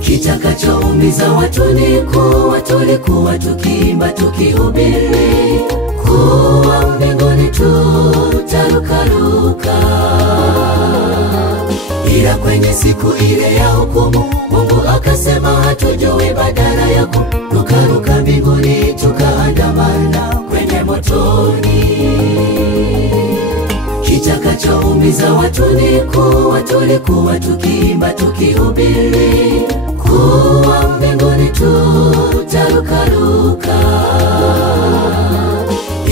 Kitakachoumiza watu ni kuwa tulikuwa tukiimba tukihubiri kuwa mbinguni tutarukaruka, ila kwenye siku ile ya hukumu Mungu akasema hatujui badala ya kurukaruka mbinguni tukaandamana kwenye motoni. Kitakachoumiza watu ni kuwa tulikuwa tukiimba tukihubiri kuwa mbinguni tutarukaruka,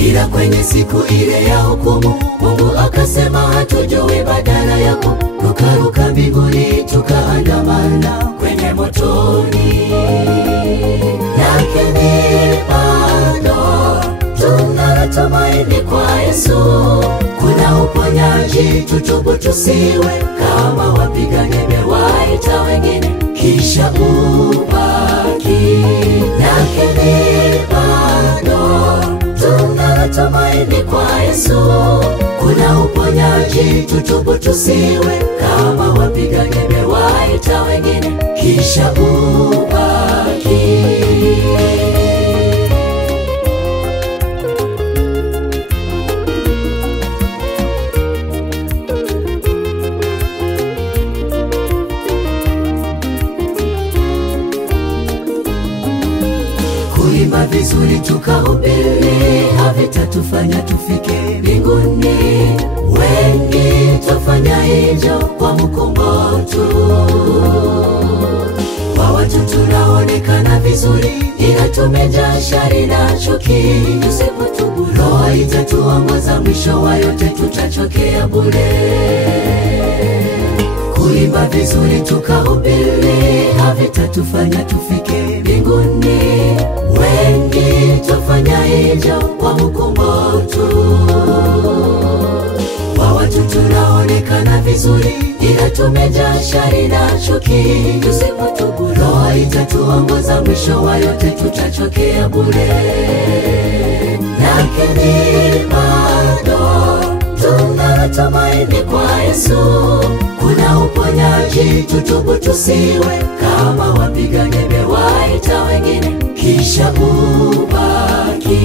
ila kwenye siku ile ya hukumu Mungu akasema hatujui badala ya kurukaruka mbinguni tukaandamana kwenye motoni. Lakini bado tunatumaini kwa Yesu, kuna uponyaji, tutubu tusiwe kama wapiga debe waita wengine kisha ubaki. Lakini bado tunatumaini kwa Yesu, kuna uponyaji, tutubu tusiwe kama wapiga debe waita wengine kisha ubaki. Kuimba vizuri tukahubiri havitatufanya tufike mbinguni. Wengi tufanya hivyo kwa mkumboto, kwa watu tunaonekana vizuri ila tumejaa shari na chuki. Tusipotubu Roho itatuongoza, mwisho wa yote tutachokea bure. Kuimba vizuri tukahubiri havitatufanya tufike mbinguni. Wengi tufanya hivyo kwa mkumboto, kwa watu tunaonekana vizuri ila tumejaa shari na chuki. Tusipotubu Roho itatuongoza, mwisho wa yote tutachokea bure. Lakini bado tunatumaini kwa Yesu, kuna uponyaji, tutubu tusiwe kama wapiga debe waita wengine kisha ubaki.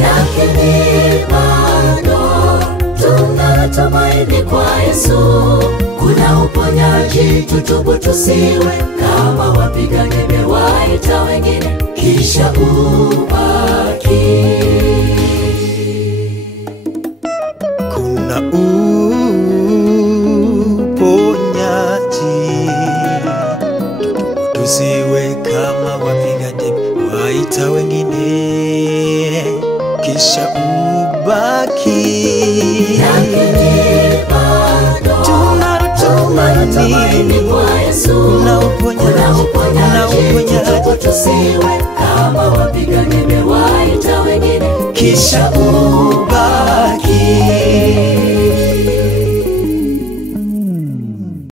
Lakini bado tunatumaini kwa Yesu, kuna uponyaji, tutubu tusiwe kama wapiga debe waita wengine kisha ubaki. Kuna uponyaji, tusiwe kama wapiga debe waita wengine kisha ubaki. Lakini bado tunatumaini kwa Yesu, kuna uponyaji, tutubu tusiwe kama wapiga debe waita wengine kisha ubaki.